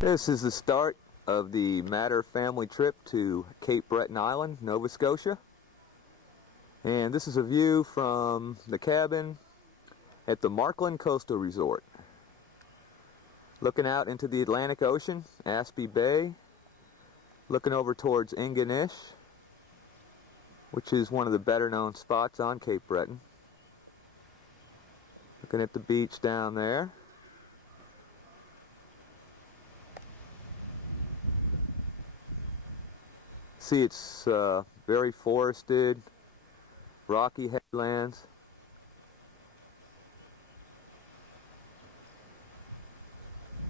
This is the start of the Matter family trip to Cape Breton Island, Nova Scotia. And this is a view from the cabin at the Markland Coastal Resort. Looking out into the Atlantic Ocean, Aspy Bay, looking over towards Ingonish, which is one of the better known spots on Cape Breton. Looking at the beach down there. See, it's very forested, rocky headlands.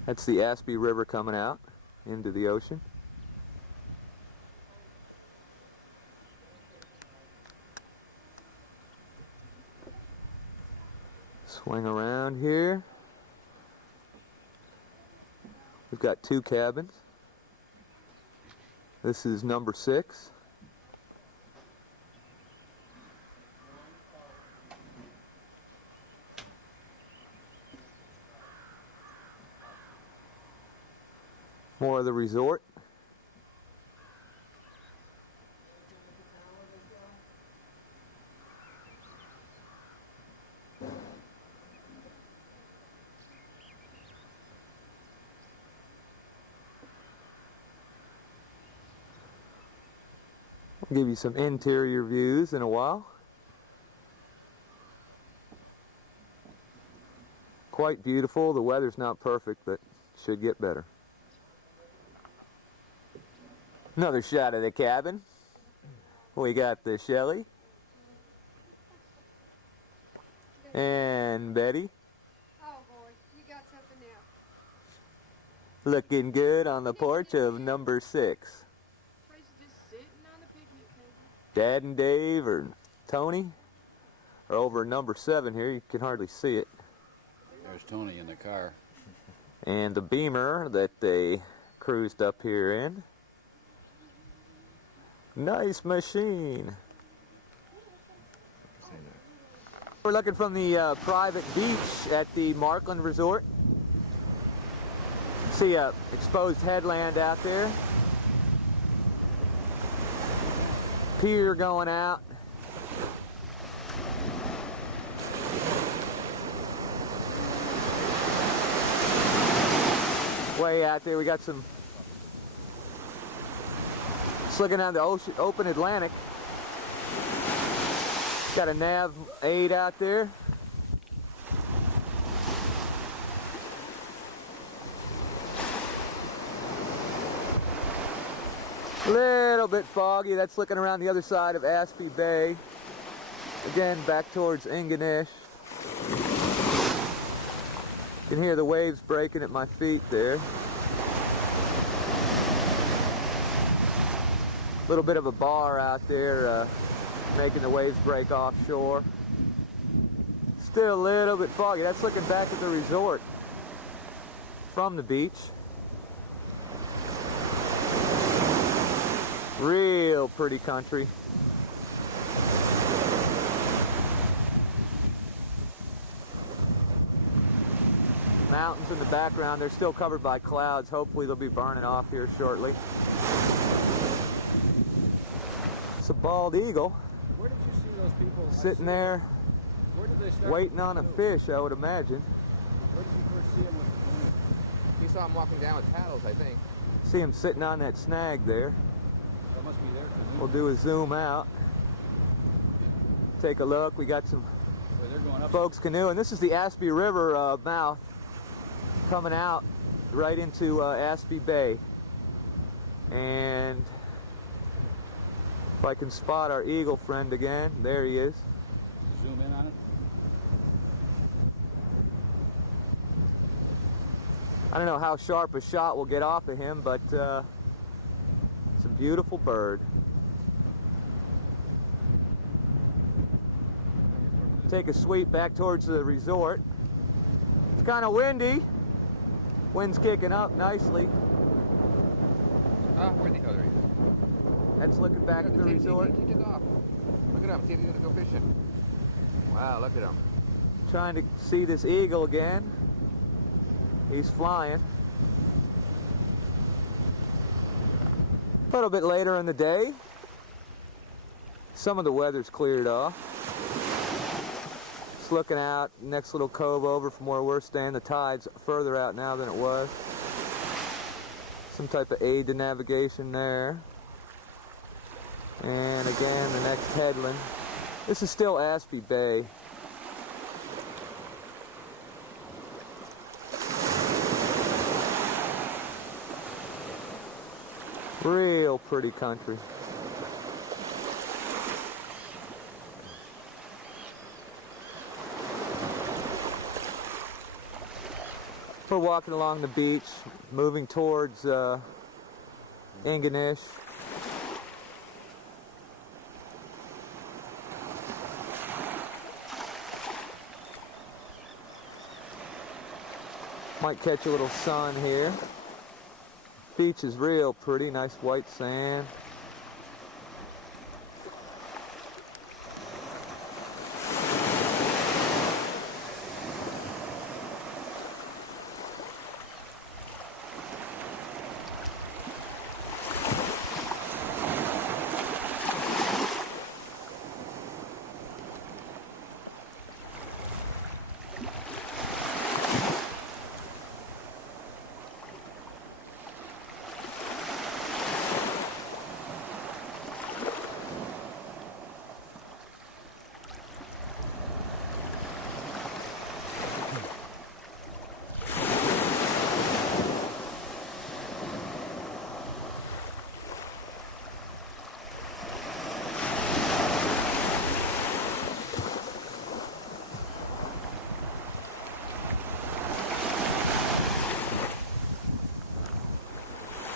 That's the Aspy River coming out into the ocean. Swing around here. We've got two cabins. This is number 6. More of the resort. I'll give you some interior views in a while. Quite beautiful. The weather's not perfect, but should get better. Another shot of the cabin. We got the Shelly and Betty. Oh boy, you got something now. Looking good on the porch of number 6. Just sitting on the picnic table. Dad and Dave or Tony are over number 7 here. You can hardly see it. There's Tony in the car. And the Beamer that they cruised up here in. Nice machine. We're looking from the private beach at the Markland Resort. See a exposed headland out there. Pier going out. Way out there, we got some. Just looking down the ocean, open Atlantic. Got a nav 8 out there. Little bit foggy. That's looking around the other side of Aspy Bay. Again, back towards Ingonish. You can hear the waves breaking at my feet there. A little bit of a bar out there making the waves break offshore. Still a little bit foggy. That's looking back at the resort from the beach. Real pretty country. Mountains in the background. They're still covered by clouds. Hopefully they'll be burning off here shortly. It's a bald eagle. Where did you see those people? Sitting there Where did they start waiting on a fish, I would imagine. Where did you first see them with the canoe? You saw him walking down with paddles, I think. See him sitting on that snag there. That must be their canoe. We'll do a zoom out. Take a look. We got some Where they're going up. folks canoeing. This is the Aspy River mouth coming out right into Aspy Bay. And if I can spot our eagle friend again, there he is. Zoom in on it. I don't know how sharp a shot we'll get off of him, but it's a beautiful bird. Take a sweep back towards the resort. It's kind of windy. Wind's kicking up nicely. Oh, where'd he go? There he is. That's looking back at the resort. He took off. Look at him. See if he's going to go fishing. Wow, look at him. Trying to see this eagle again. He's flying. A little bit later in the day, some of the weather's cleared off. Just looking out, next little cove over from where we're staying. The tide's further out now than it was. Some type of aid to navigation there. And again, the next headland. This is still Aspie Bay. Real pretty country. We're walking along the beach, moving towards Ingonish. Might catch a little sun here. Beach is real pretty, nice white sand.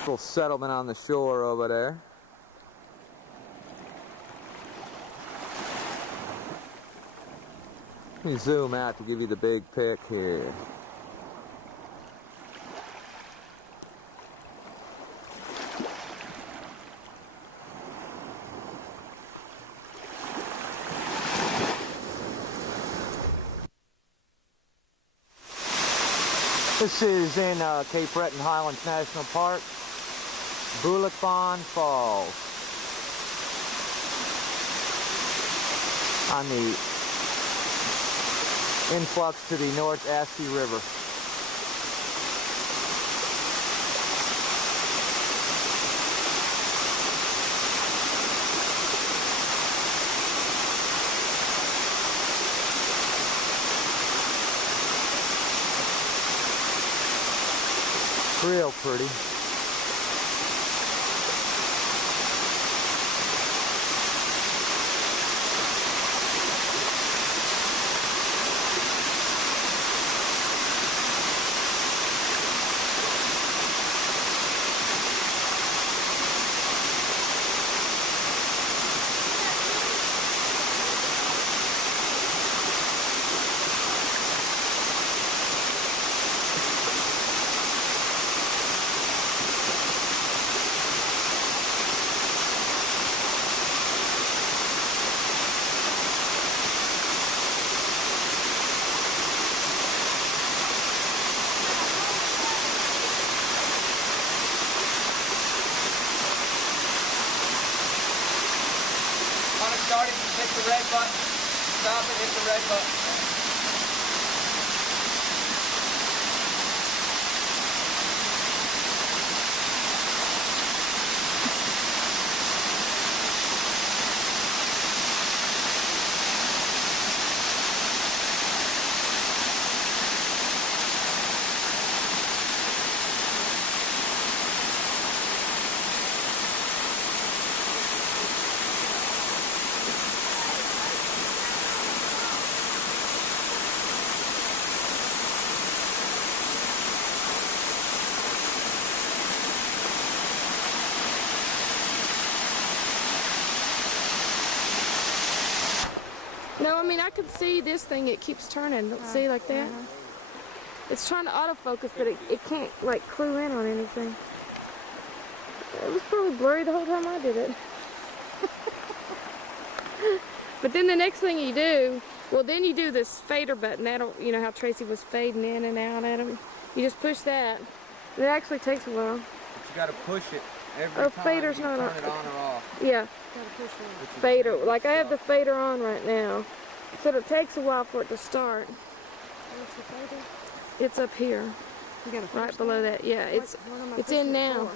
Little settlement on the shore over there. Let me zoom out to give you the big pic here. This is in Cape Breton Highlands National Park. Bullockbond Falls on the influx to the North Aspie River. Real pretty. Start it, hit the red button. Stop it, hit the red button. No, I mean, I could see this thing, it keeps turning. Don't see like that? It's trying to autofocus, but it can't, like, clue in on anything. It was probably blurry the whole time I did it. But then the next thing you do, well, then you do this fader button. That'll, you know how Tracy was fading in and out at him. You just push that. It actually takes a while. But you gotta push it every Oh, time fader's you not turn on. it on or off. Yeah, Gotta push it. Which is fader. the Like I have the stuff. fader on right now, so it takes a while for it to start. Where's the fader? It's up here, You gotta right push below that. Yeah, it's in now.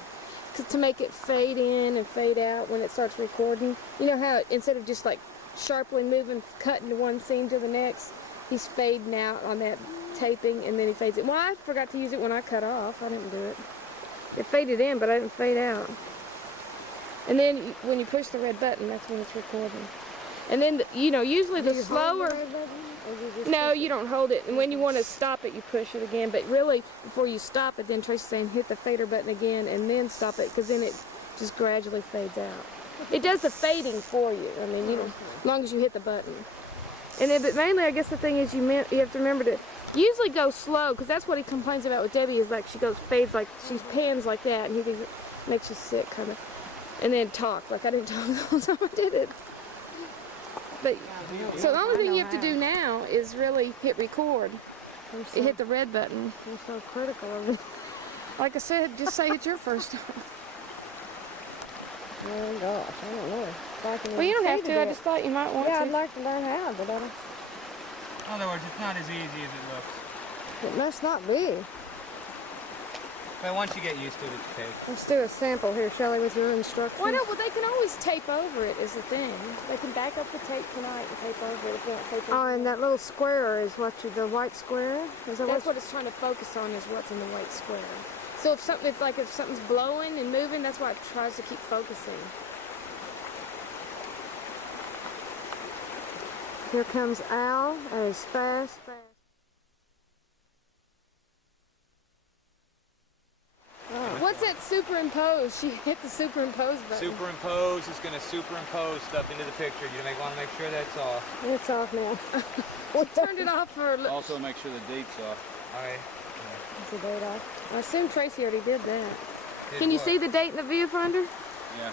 To make it fade in and fade out when it starts recording. You know how instead of just like sharply moving, cutting to one scene to the next, he's fading out on that taping and then he fades it. Well, I forgot to use it when I cut off. I didn't do it. It faded in, but I didn't fade out. And then when you push the red button, that's when it's recording. And then, you know, usually the slower... No, you don't hold it. And when you want to stop it, you push it again. But really, before you stop it, then Tracy's saying hit the fader button again and then stop it, because then it just gradually fades out. It does the fading for you. I mean, you know, as long as you hit the button. And then, but mainly, I guess the thing is you have to remember to usually go slow, because that's what he complains about with Debbie, is like she goes fades like, she pans like that, and he thinks it makes you sick, kind of. And then talk, like I didn't talk the whole time I did it. But, so the only thing you have to do now is really hit record. You hit the red button. I'm so critical of it. Like I said, just say it's your first time. Oh gosh, I don't know. Well, you don't have to. I just thought you might want Yeah, to. I'd like to learn how, but I don't. In other words, it's not as easy as it looks. It must not be. But once you get used to it, it's okay. Let's do a sample here, Shelley, with your instructions. Well, no, well, they can always tape over it is the thing. They can back up the tape tonight and tape over it if you want to tape over Oh, and it. that little square is what you, the white square? Is that That's what it's trying to focus on, is what's in the white square. So if something's blowing and moving, that's why it tries to keep focusing. Here comes Al as fast. What's that superimpose? She hit the superimpose button. Superimpose is going to superimpose stuff into the picture. You want to make sure that's off. It's off now. We turned it off for a little. Also make sure the date's off. All right. Is the date off? I assume Tracy already did that. Can you see the date in the viewfinder? Yeah.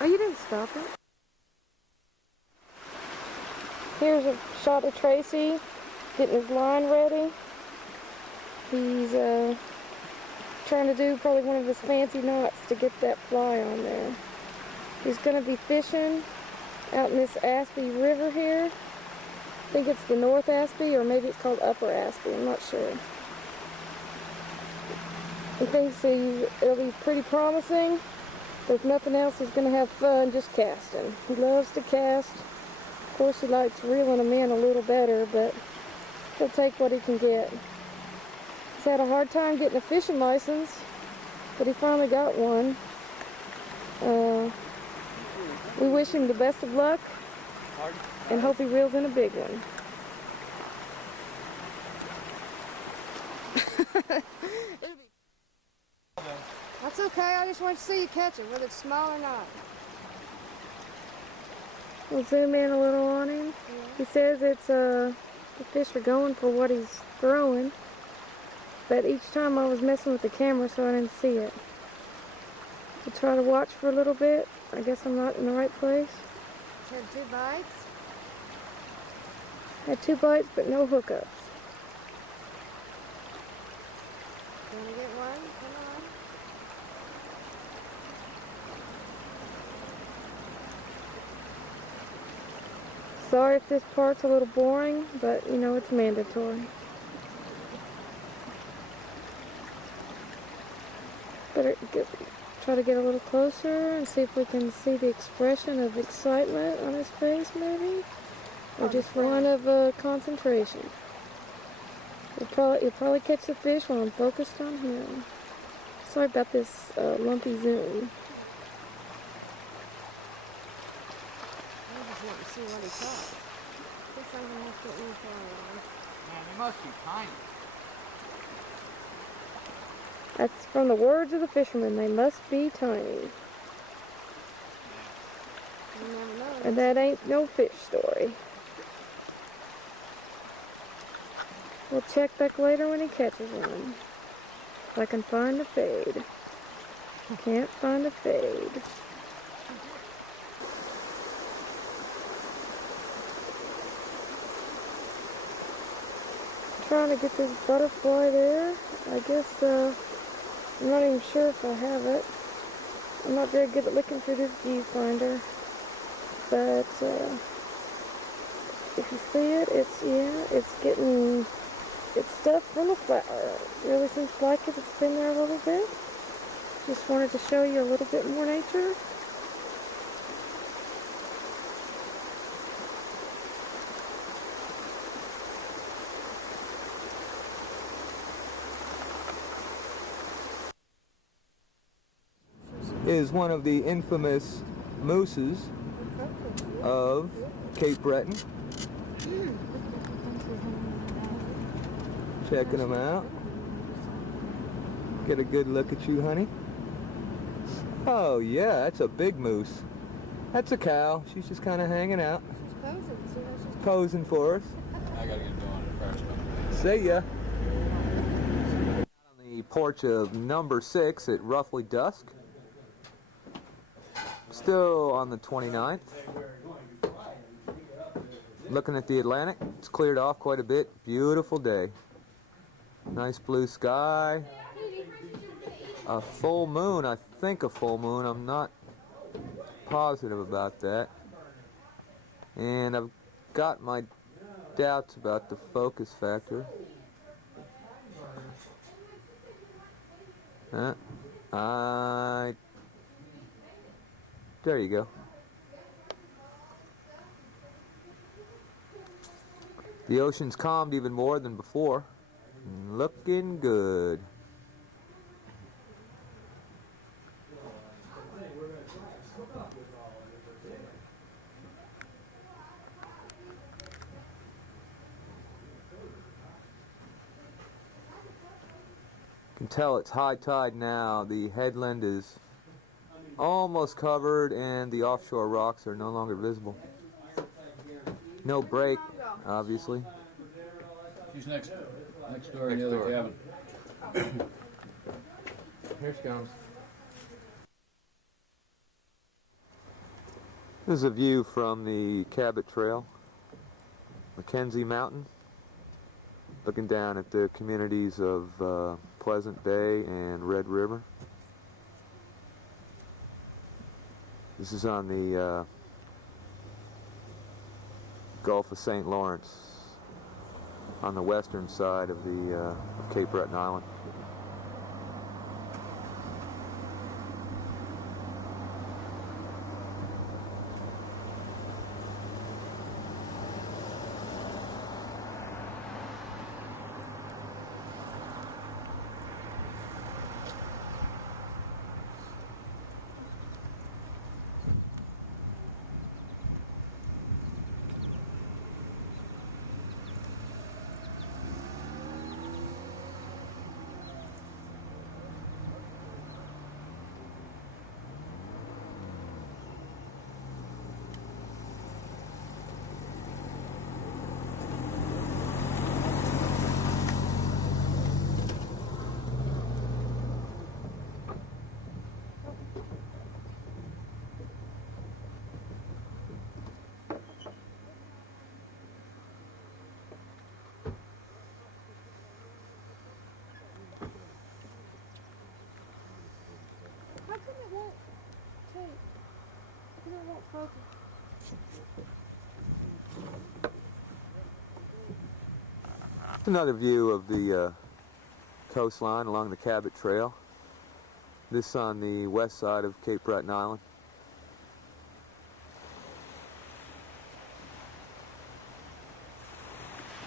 Oh, you didn't stop it. Here's a shot of Tracy getting his line ready. He's trying to do probably one of his fancy knots to get that fly on there. He's going to be fishing out in this Aspie River here. I think it's the North Aspie, or maybe it's called Upper Aspie, I'm not sure. He thinks it'll be pretty promising, but if nothing else, he's going to have fun just casting. He loves to cast. Of course, he likes reeling them in a little better, but he'll take what he can get. He's had a hard time getting a fishing license, but he finally got one. We wish him the best of luck and hope he reels in a big one. That's okay, I just want to see you catch it, whether it's small or not. We'll zoom in a little on him. Yeah. He says it's the fish are going for what he's throwing, but each time I was messing with the camera so I didn't see it. We'll try to watch for a little bit. I guess I'm not in the right place. Had 2 bites. Had 2 bites, but no hookups. Gonna get one? Come on. Sorry if this part's a little boring, but you know, it's mandatory. Better try to get a little closer and see if we can see the expression of excitement on his face, maybe, or just one of concentration. You'll probably catch the fish while I'm focused on him. Sorry about this lumpy zoom. I just want to see what he caught. Guess I'm gonna have to put one fly on. Man, they must be tiny. That's from the words of the fishermen. They must be tiny. You never know. And that ain't no fish story. We'll check back later when he catches one. If I can find a fade. Can't find a fade. Trying to get this butterfly there. I guess I'm not even sure if I have it. I'm not very good at looking through this viewfinder, but if you see it, it's stuff from the flat. Really seems like it's been there a little bit. Just wanted to show you a little bit more nature. Is one of the infamous mooses of Cape Breton. Checking them out. Get a good look at you, honey. Oh yeah, that's a big moose. That's a cow. She's just kind of hanging out. She's posing. See how she's Posing for us. I gotta get going. See ya. On the porch of number 6 at roughly dusk. Still on the 29th. Looking at the Atlantic. It's cleared off quite a bit. Beautiful day. Nice blue sky. A full moon. I think a full moon. I'm not positive about that. And I've got my doubts about the focus factor. There you go. The ocean's calmed even more than before. Looking good. You can tell it's high tide now. The headland is almost covered and the offshore rocks are no longer visible. No break, obviously. She's next door in the other cabin. Here she comes. This is a view from the Cabot Trail, Mackenzie Mountain, looking down at the communities of Pleasant Bay and Red River. This is on the Gulf of St. Lawrence, on the western side of the of Cape Breton Island. How come it won't take? How come it won't focus? Another view of the coastline along the Cabot Trail. This on the west side of Cape Breton Island.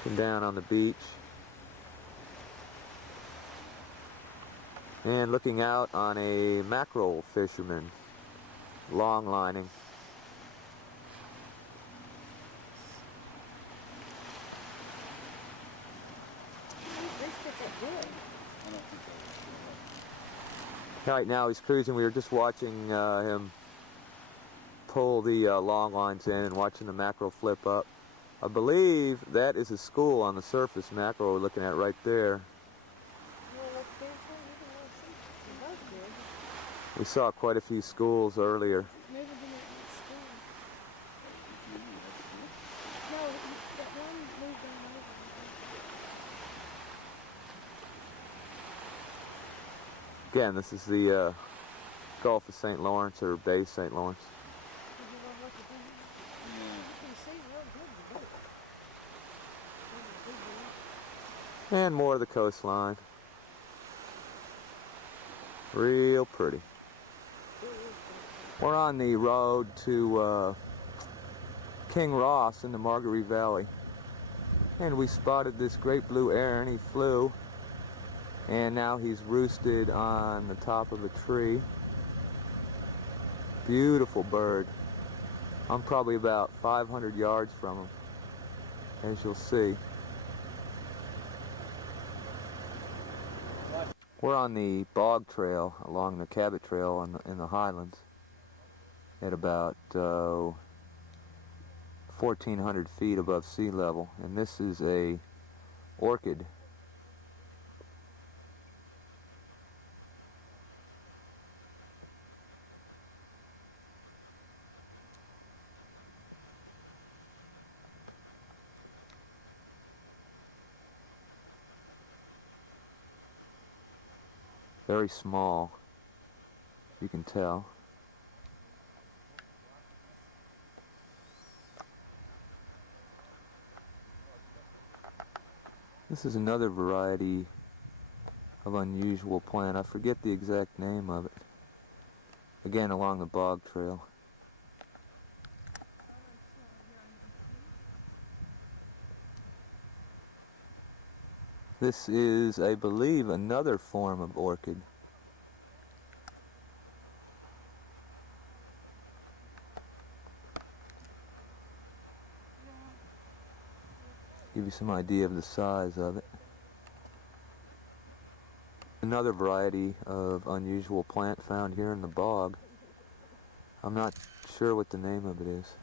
And down on the beach. And looking out on a mackerel fisherman, long lining. This gets it good. Right now he's cruising. We were just watching him pull the long lines in and watching the mackerel flip up. I believe that is a school on the surface mackerel we're looking at right there. You want to look there for you can really see. They're both good. We saw quite a few schools earlier. Maybe the next school. No, that one moved on over. Again, this is the Gulf of St. Lawrence or Bay St. Lawrence. Did you want to look at that? You can see real good the boat. And more of the coastline. Real pretty. We're on the road to King Ross in the Marguerite Valley. And we spotted this great blue heron. He flew. And now he's roosted on the top of a tree. Beautiful bird. I'm probably about 500 yards from him, as you'll see. We're on the bog trail along the Cabot Trail in the Highlands at about 1,400 feet above sea level, and this is a orchid. Very small, you can tell. This is another variety of unusual plant. I forget the exact name of it. Again, along the bog trail. This is, I believe, another form of orchid. Give you some idea of the size of it. Another variety of unusual plant found here in the bog. I'm not sure what the name of it is.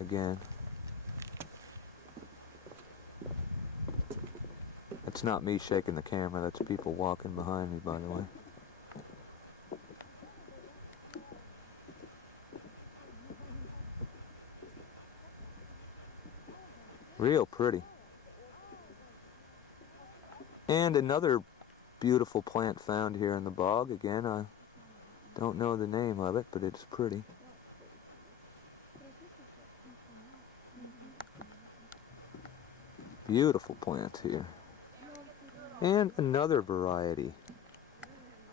Again. It's not me shaking the camera, that's people walking behind me, by the way. Real pretty. And another beautiful plant found here in the bog. Again, I don't know the name of it, but it's pretty. Beautiful plants here. And another variety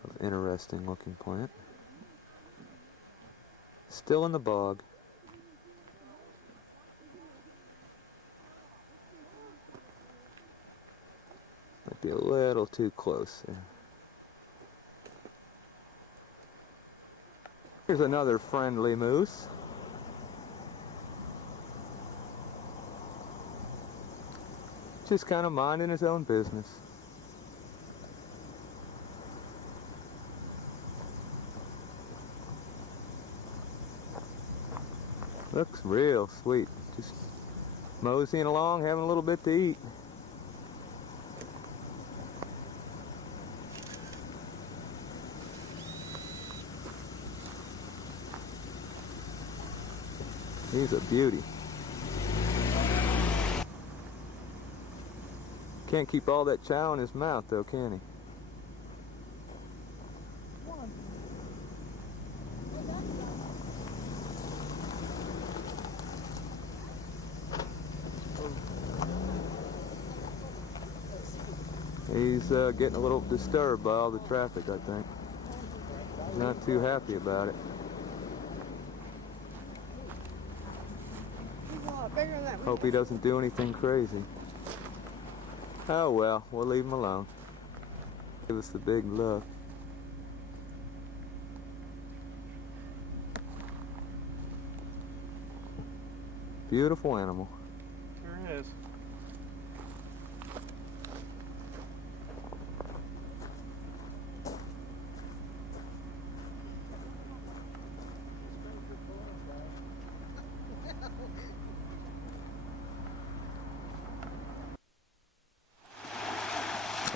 of interesting looking plant. Still in the bog. Might be a little too close there. Here's another friendly moose. Just kind of minding his own business. Looks real sweet. Just moseying along, having a little bit to eat. He's a beauty. Can't keep all that chow in his mouth though, can he? He's getting a little disturbed by all the traffic, I think. He's not too happy about it. He's a lot bigger than that. Hope he doesn't do anything crazy. Oh well, we'll leave him alone. Give us the big look. Beautiful animal. Sure is.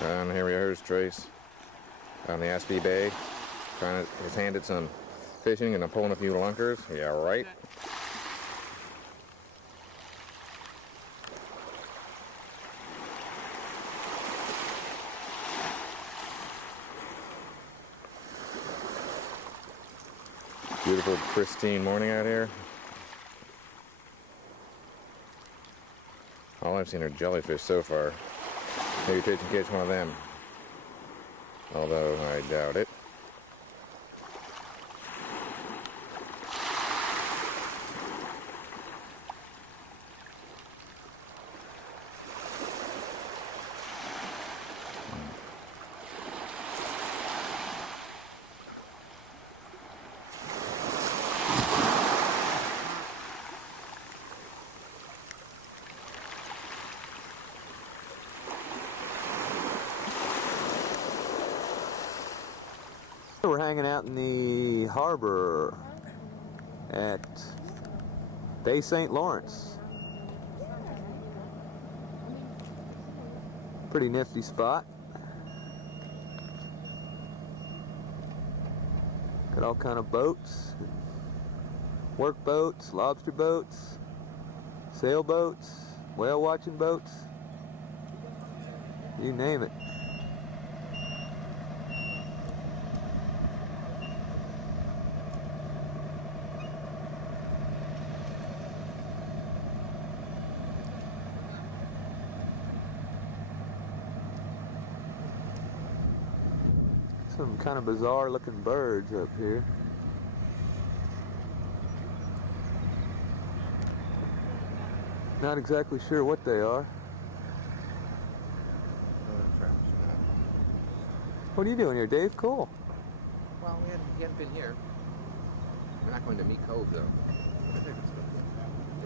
And here we are, here's Trace on the Aspie Bay. He's handed some fishing and I'm pulling a few lunkers. Yeah, right. Beautiful, pristine morning out here. All I've seen are jellyfish so far. Maybe Tate can catch one of them. Although I doubt it. We're hanging out in the harbor at Bay St. Lawrence. Pretty nifty spot. Got all kind of boats, work boats, lobster boats, sailboats, whale watching boats, you name it. Some kind of bizarre looking birds up here. Not exactly sure what they are. What are you doing here, Dave? Cool. Well, he hadn't been here. We're not going to Meat Cove, though.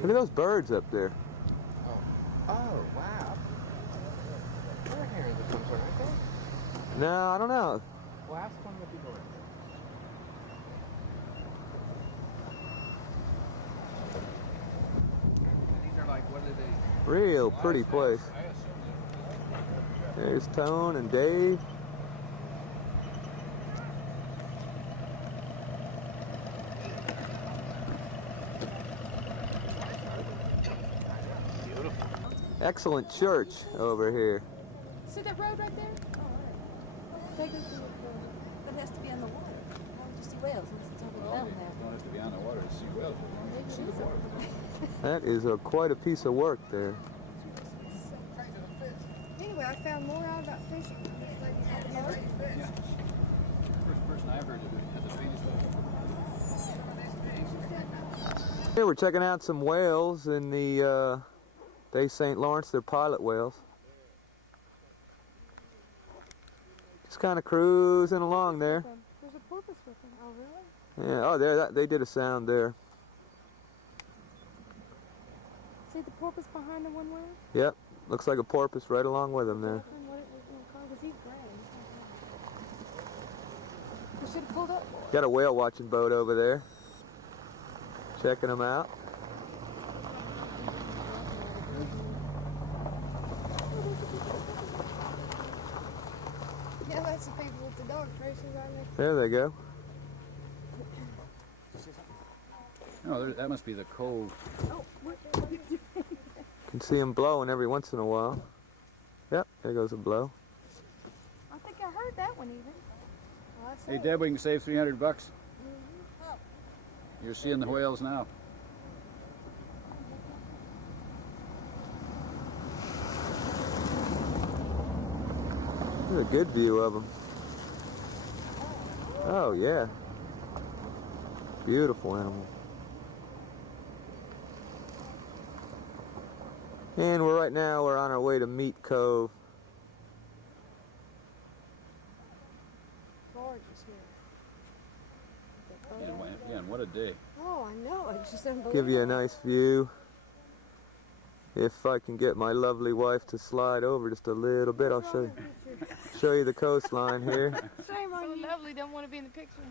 Look at those birds up there. Oh, wow. They're herons of some sort, aren't they? No, I don't know. Well, ask one of the people around there. These are like, what are they? Real pretty place. There's Tone and Dave. Excellent church over here. See that road right there? Take us to the road. That has to be on the water. How would you see whales unless it's over Well, down you there? don't have to be on the water to see whales, but you can see the water. That is quite a piece of work there. Anyway, I found more out about fishing. This lady had a boat. Yeah. First person I heard has the faintest whale. Here we're checking out some whales in the Bay St. Lawrence. They're pilot whales. Just kind of cruising along there. There's a porpoise with them. Oh, really? Yeah. Oh, there. They did a sound there. See the porpoise behind the one whale? Yep. Looks like a porpoise right along with them there. What it was in the car? Was he gray? He should have pulled up more. Got a whale watching boat over there. Checking them out. Yeah, that's the people with the dog traces on there. There they go. No, that must be the cove. Oh, what? Can see them blowing every once in a while. Yep, there goes a blow. I think I heard that one even. Well, I Hey, said- Deb, we can save $300. You're seeing the whales now. There's a good view of them. Oh yeah. Beautiful animal. And we're on our way to Meat Cove. Gorgeous here. Man, what a day. Oh, I know. It's just unbelievable. Give you a nice view. If I can get my lovely wife to slide over just a little bit, I'll show you the coastline here. Shame on you. Lovely. Don't want to be in the picture.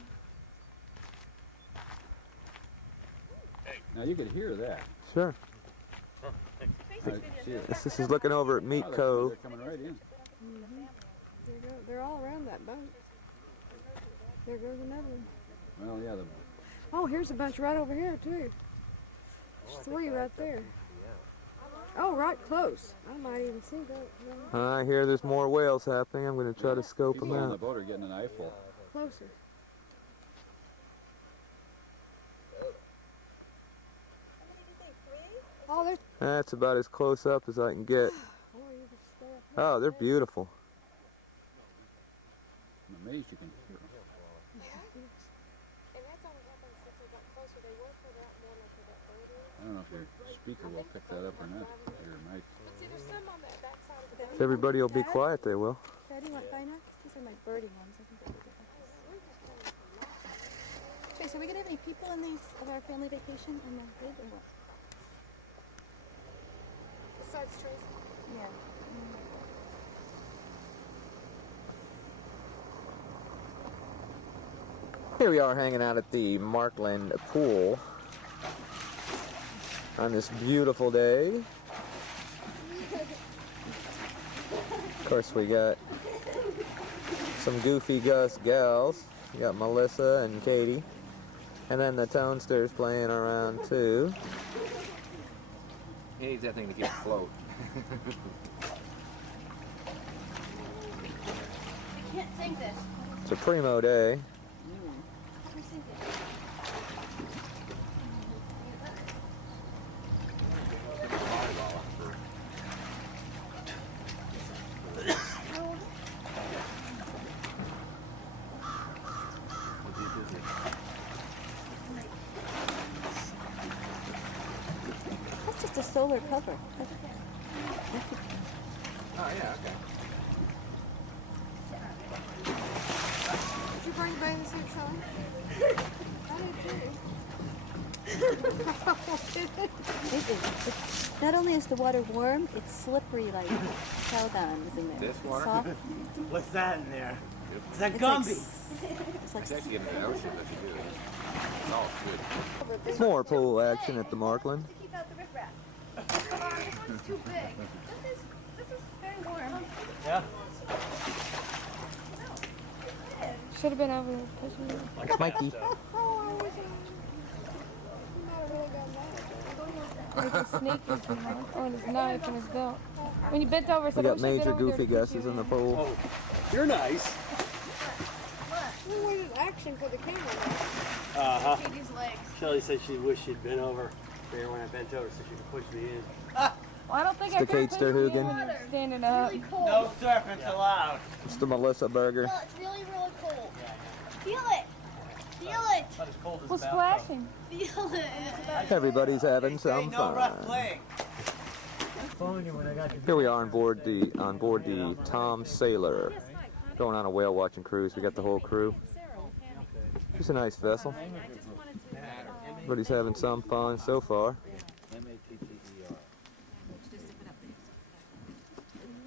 Now you could hear that. Sure. See it. This is looking over at Meat Cove. They're coming right in. They're all around that boat. There goes another one. Well, yeah, Oh, here's a bunch right over here, too. There's 3 right there. Oh, right close. I might even see that. I hear there's more whales happening. I'm going to try to scope them people on the out. boat are getting an eyeful. Closer. Oh, there's. That's about as close up as I can get. Oh, they're beautiful. I'm amazed you can hear them. And that's only happened since they got closer. They were for that more like for that bird. I don't know if your speaker will pick that up or not. Your mic. But see, there's some on that backside of the If everybody will be quiet, they will. Daddy, you want binocs? These are my birding ones. I think they're good. Trace, are we gonna have any people in these of our family vacation in the lid or what? Besides Tracy. Yeah. Here we are hanging out at the Markland pool on this beautiful day. Of course, we got some goofy Gus gals. We got Melissa and Katie. And then the Tonesters playing around too. He needs that thing to keep afloat. I can't sing this. It's a primo day. Let me sing this. That's just a solar cover. Oh, yeah, okay. Did you bring bathing suits home? I did too. Not only is the water warm, it's slippery like Caldon is in there. This water? Soft. What's that in there? It's a It's Gumby. It's like It's actually getting to the ocean that you do it. It's all good. More pool action at the Markland. To keep out the riffraff. This one's too big. This is very warm. Yeah. Should have been over there pushing it. It's Mikey. There's his sneakers and his knife and his belt. When you bent over, We said, got major goofy Gus's in the pool. Oh, you're nice. We wanted action for the camera. Uh-huh. Katie's legs. Shelly said she wished she'd been over there when I bent over so she could push me in. Well, I don't think It's I the could Kate push you in Sterhugen. when you're standing up. Really cold. No serpents allowed. It's the Melissa Burger. Feel it. It's really, really cold. Feel it. Feel it. Not as cold as Who's the bathtub. splashing? Feel it. Everybody's having some fun. playing. Phone you when I got your Here we are on board the Tom Sailor, going on a whale watching cruise. We got the whole crew. It's a nice vessel. Everybody's having some fun so far.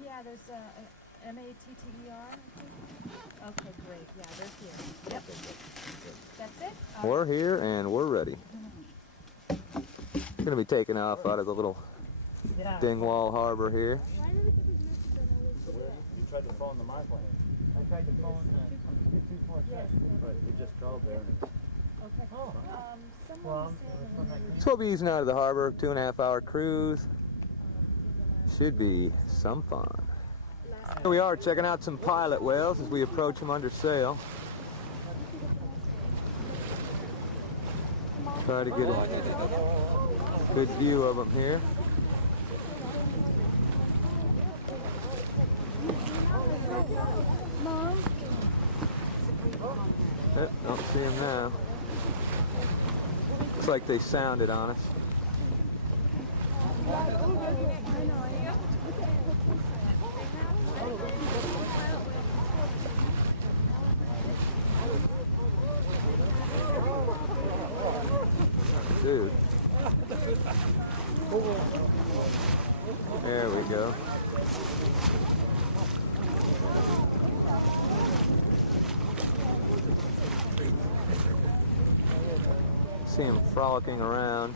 Yeah, there's M-A-T-T-E-R. Okay, great. Yeah, they're here. Yep. That's it? We're here and we're ready. Gonna be taking off out of the little Dingwall Harbor here. You tried to phone the my plane. I tried to phone the 246, but we just called there. Okay. Oh. Someone said So we'll be using out of the harbor, 2.5 hour cruise. Should be some fun. Here we are checking out some pilot whales as we approach them under sail. Try to get a good view of them here. Mom? Don't see them now. Looks like they sounded on us. Dude. There we go. See him frolicking around.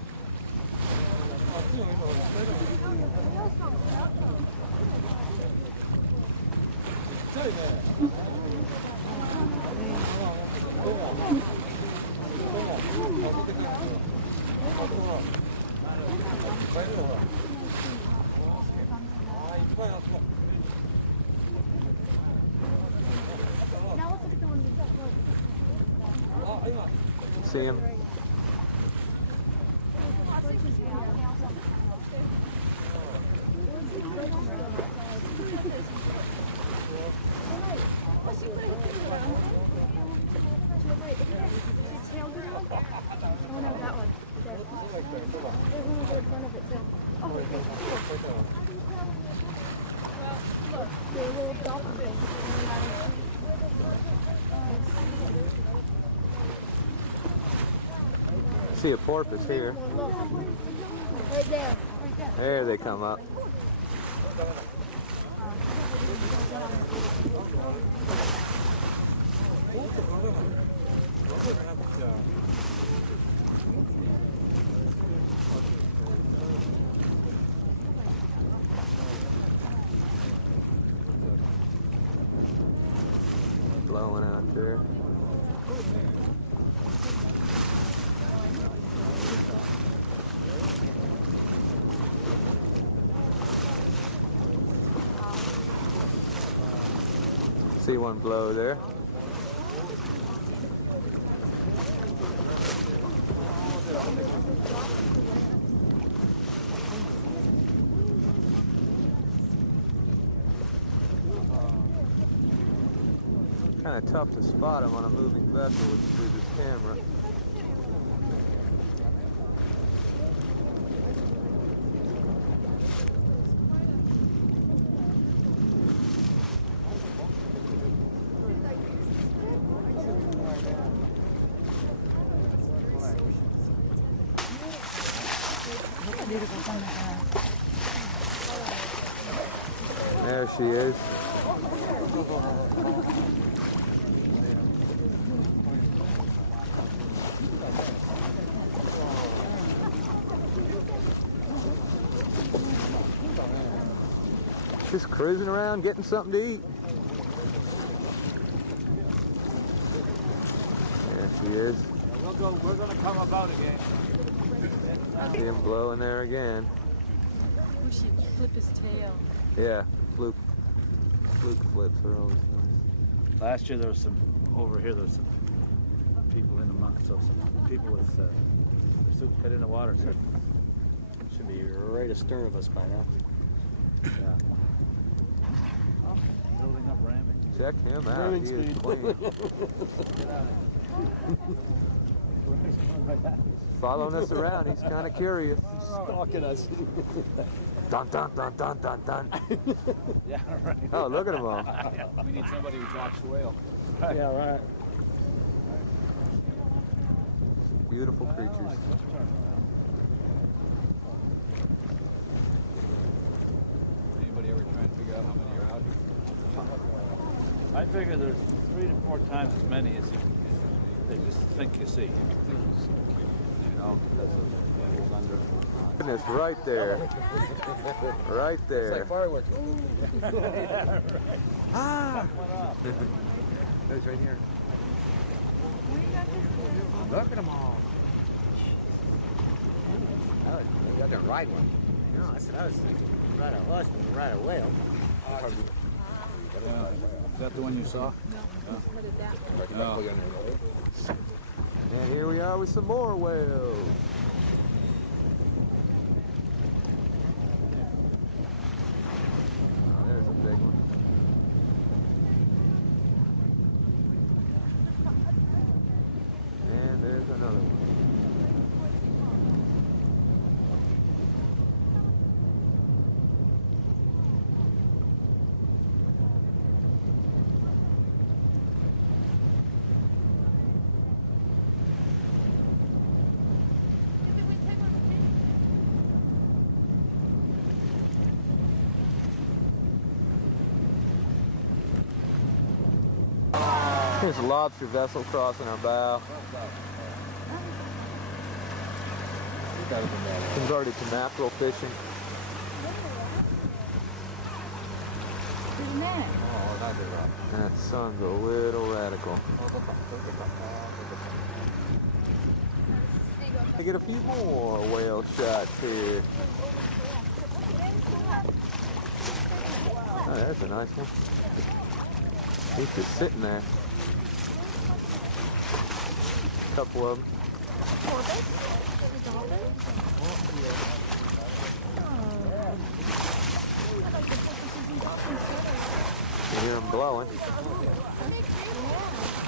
See him? See a porpoise here. Right there. There they come up. Blowing out there. See one blow there. Kind of tough to spot them on a moving vessel through this camera. There she is. Just cruising around, getting something to eat. There she is. We're gonna come about again. See him blowing there again. We should flip his tail. Yeah, fluke flips are always nice. Last year there was some, over here there was some people in the muck, so some people with their suits hit in the water. So should be right astern of us by now. yeah. Building up ramming. Check him out, he is clean. Following us around, he's kind of curious. He's stalking us. Dun dun dun dun dun dun. Yeah, right. Oh, look at him all. We need somebody who talks whale. Yeah, right. Beautiful creatures. Anybody ever try and figure out how many are out here? I figure there's 3 to 4 times as many as they just think you see. You know, that's a under. Goodness, right there. Right there. It's like fireworks. Ah! There's right here. Look at them all. You got to ride one. No, I said I was thinking ride a horse and ride a whale. Is that the one you saw? No. And here we are with some more whales. Oh, there's a big one. And there's another one. There's a lobster vessel crossing our bow. Converted to mackerel fishing. That sun's a little radical. I get a few more whale shots here. Oh, there's a nice one. He's just sitting there. Couple of them. You hear them blowing.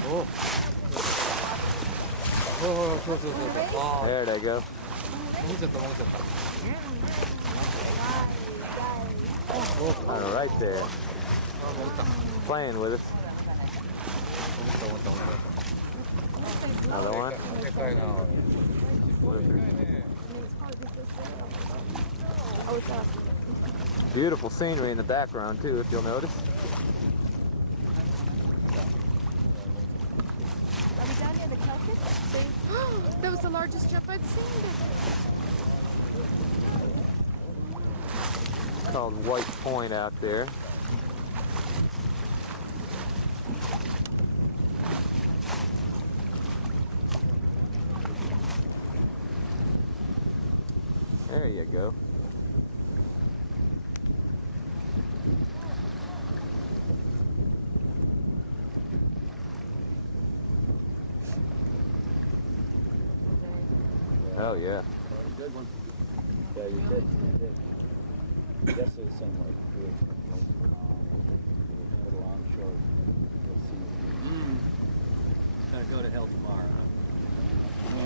Oh. There they go. Oh, right there. Playing with us. Another one. Oh, it's up. Beautiful scenery in the background too, if you'll notice. Are we down near the Celtic? See? That was the largest trip I'd seen. It's called White Point out there. There you go. Oh yeah. Good one. Yeah, you did. Yes, it's the same way. Put it on short. Gonna go to hell tomorrow.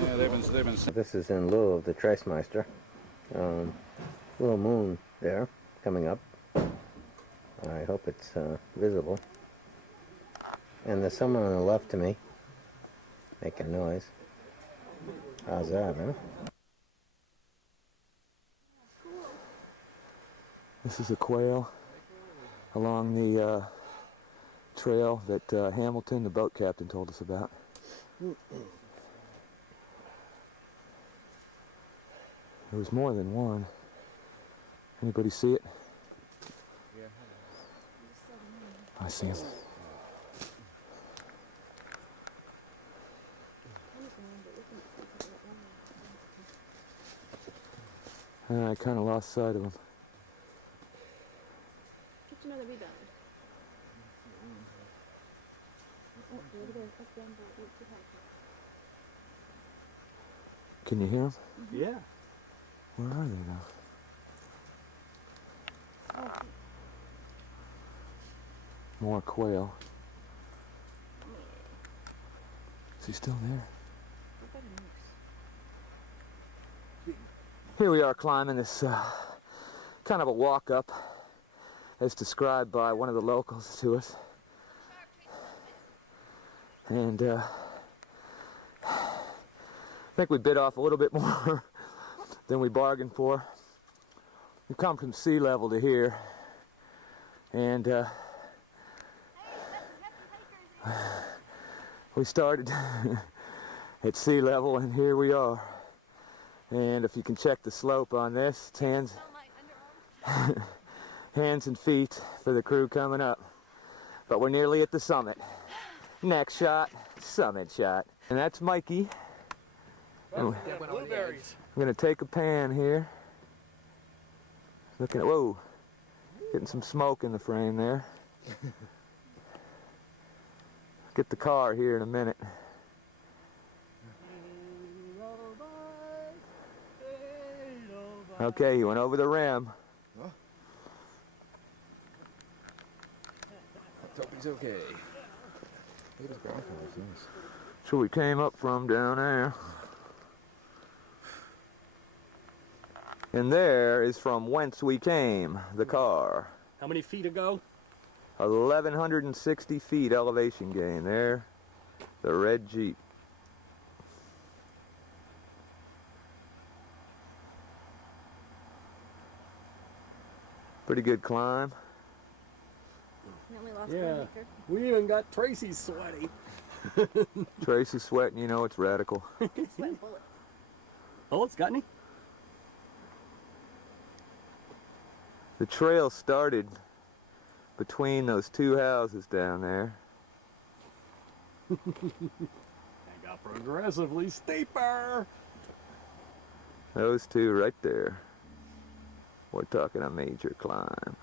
Yeah, they've been. This is in lieu of the Tracemeister. Little moon there, coming up. I hope it's visible. And there's someone on the left to me, making noise. How's that, huh? This is a quail along the trail that Hamilton, the boat captain, told us about. There was more than one. Anybody see it? I see him. I kind of lost sight of him. Can you hear him? Yeah. Where are they now? More quail. Is he still there? Here we are climbing this kind of a walk up as described by one of the locals to us. And I think we bit off a little bit more than we bargained for. We come from sea level to here, and we started at sea level, and here we are. And if you can check the slope on this, it's hands and feet for the crew coming up. But we're nearly at the summit. Next shot, summit shot. And that's Mikey. Blueberries. I'm gonna take a pan here. Looking at, whoa, getting some smoke in the frame there. Get the car here in a minute. Okay, you went over the rim. Huh? Let's hope he's okay. Look at his ground colors, nice. So we came up from down there. And there is from whence we came, the car. How many feet ago? 1,160 feet elevation gain there. The red Jeep. Pretty good climb. Yeah, we even got Tracy sweaty. Tracy's sweating, you know it's radical. Bullets, got any? The trail started between those two houses down there. And got progressively steeper. Those two right there. We're talking a major climb.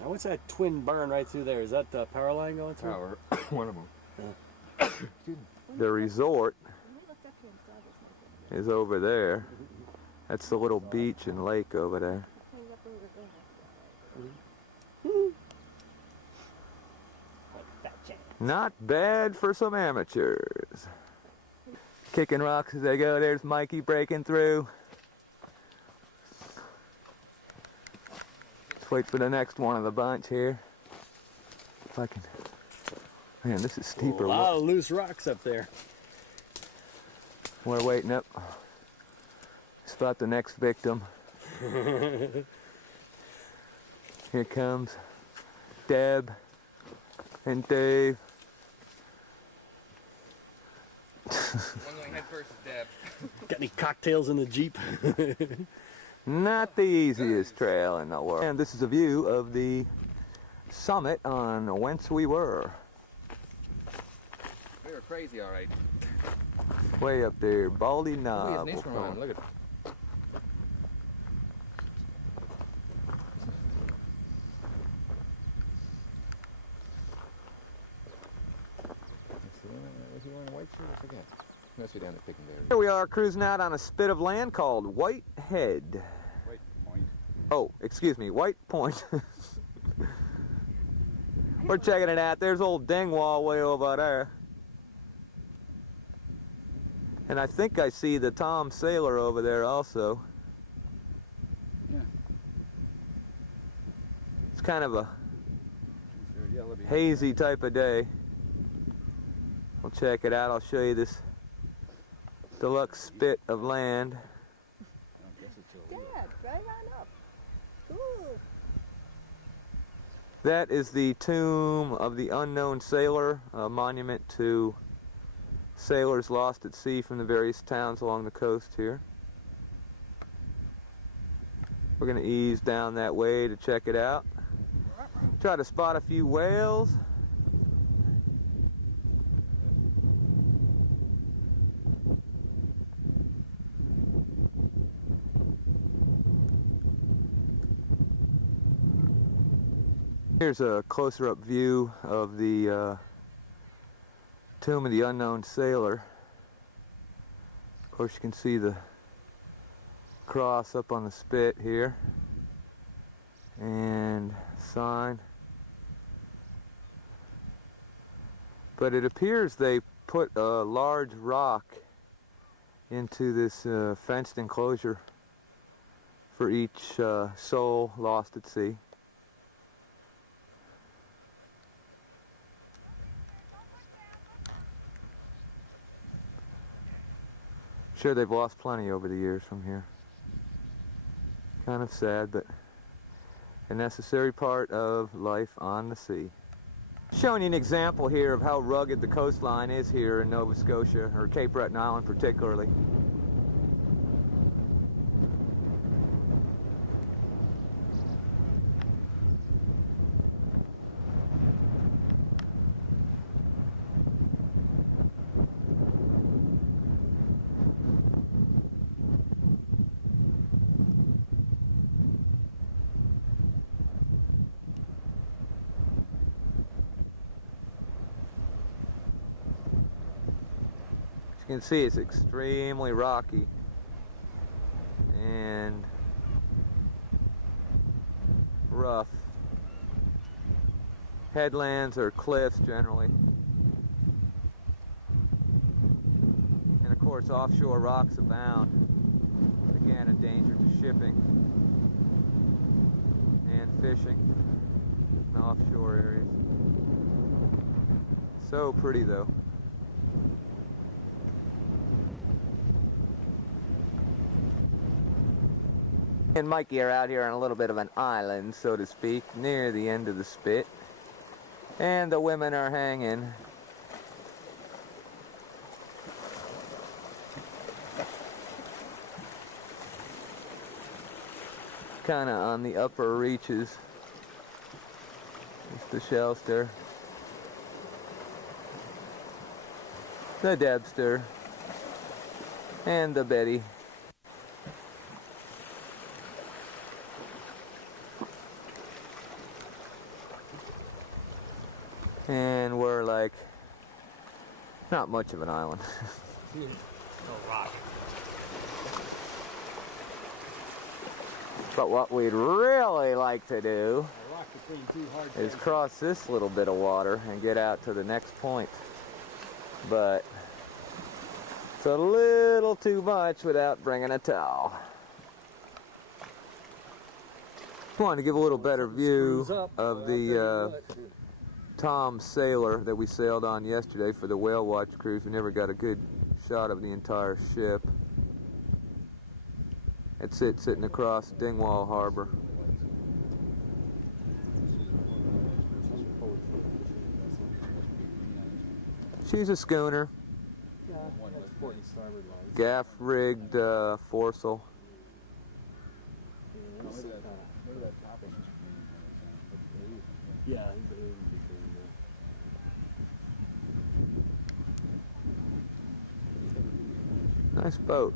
Now what's that twin burn right through there? Is that the power line going through? Power, one of them. The resort is over there. That's the little beach and lake over there. Not bad for some amateurs. Kicking rocks as they go. There's Mikey breaking through. Let's wait for the next one of the bunch here. If I can. Man, this is A steeper. lot of loose rocks up there. We're waiting up. Spot the next victim. Here comes Deb and Dave. One going head first is Deb. Got any cocktails in the Jeep? Not the easiest trail in the world. And this is a view of the summit on whence we were. We were crazy, all right. Way up there, Baldy Look Knob. at this one. Look at Was he wearing a white shirt? I forget. Must be down at Pickenberry. Here we are cruising out on a spit of land called White Head. White Point. Oh, excuse me, White Point. We're checking it out. There's old Dingwall way over there. And I think I see the Tom Sailor over there also. Yeah. It's kind of a They're yellow behind hazy type of day. We'll check it out. I'll show you this deluxe spit of land. I guess it's Yeah, right on up. Cool. That is the tomb of the unknown sailor, a monument to sailors lost at sea from the various towns along the coast here. We're going to ease down that way to check it out. Try to spot a few whales. Here's a closer up view of the tomb of the unknown sailor. Of course you can see the cross up on the spit here and sign. But it appears they put a large rock into this fenced enclosure for each soul lost at sea. Sure, they've lost plenty over the years from here. Kind of sad, but a necessary part of life on the sea. Showing you an example here of how rugged the coastline is here in Nova Scotia, or Cape Breton Island particularly. You can see it's extremely rocky and rough. Headlands or cliffs generally. And of course offshore rocks abound. Again, a danger to shipping and fishing in offshore areas. So pretty though. And Mikey are out here on a little bit of an island, so to speak, near the end of the spit. And the women are hanging. Kind of on the upper reaches. It's the Shelster. The Debster. And the Betty. And we're like, not much of an island. No rock. But what we'd really like to do A rock between two hard is things. cross this little bit of water and get out to the next point. But it's a little too much without bringing a towel. Just wanted to give a little better view of the Tom Sailor that we sailed on yesterday for the whale watch cruise. We never got a good shot of the entire ship. It's sitting across Dingwall Harbor. She's a schooner. Yeah, that's port and starboard lines. Gaff rigged foresail. Yeah, Nice boat.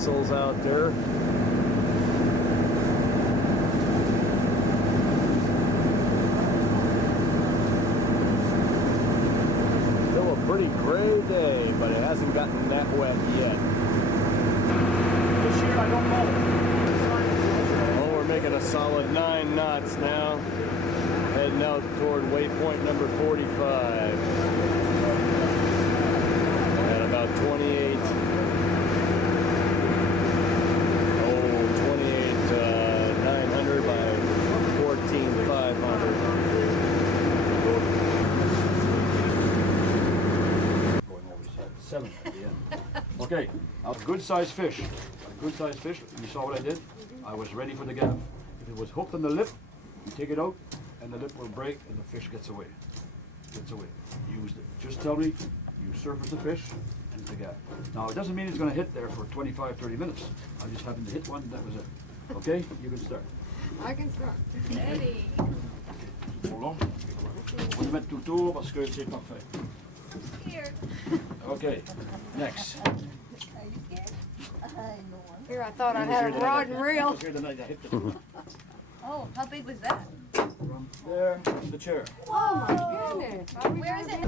vessels out there. Still a pretty gray day, but it hasn't gotten that wet yet. This year I don't know. Well, we're making a solid 9 knots now, heading out toward waypoint number 45 at about 28. 900 by 14,500. Going over 7 at the end. Okay, a good sized fish. A good sized fish. You saw what I did? I was ready for the gap. If it was hooked on the lip, you take it out and the lip will break and the fish gets away. Use it. Just tell me you surface the fish and the gap. Now it doesn't mean it's going to hit there for 25, 30 minutes. I just happened to hit one, that was it. Okay, you can start. I can start. Ready. Hold on. On va mettre tout autour parce que c'est parfait. Here. Okay, next. Here, I thought I had a rod and reel. Oh, how big was that? From there to the chair. Oh my goodness. Where is it?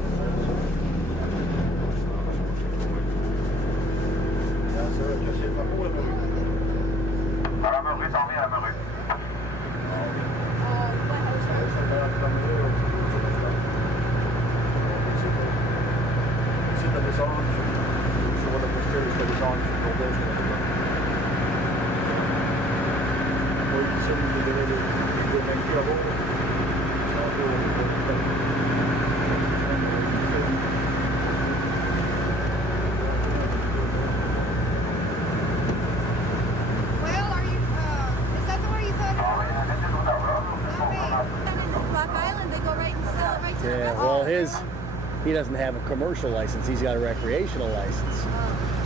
He doesn't have a commercial license, he's got a recreational license.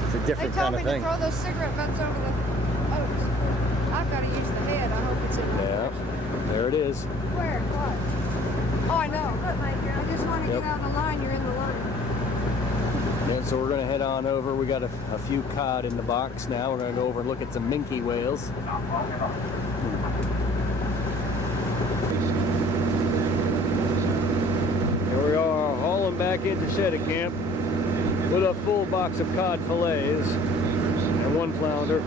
It's a different kind of thing. They told me to throw those cigarette butts over the boats. I've got to use the head. I hope it's in there. Yeah, there it is. Where? What? Oh, I know. I just want to get out of the line. You're in the line. And so we're going to head on over. We got a few cod in the box now. We're going to go over and look at some minke whales. Back into Shed Camp with a full box of cod fillets and 1 flounder.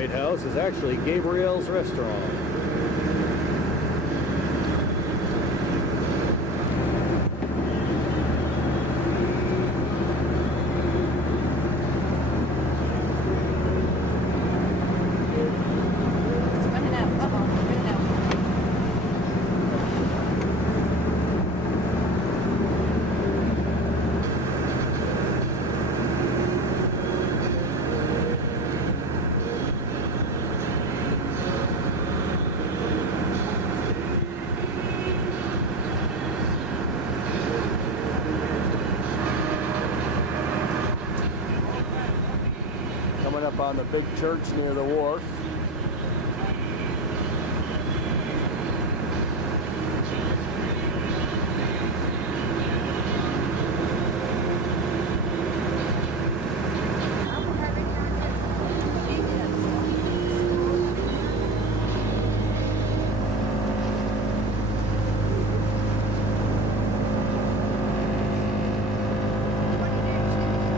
lighthouse is actually Gabriel's restaurant. It's running out. Uh-oh, running out. Coming up on the big church near the wharf.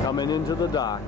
Coming into the dock.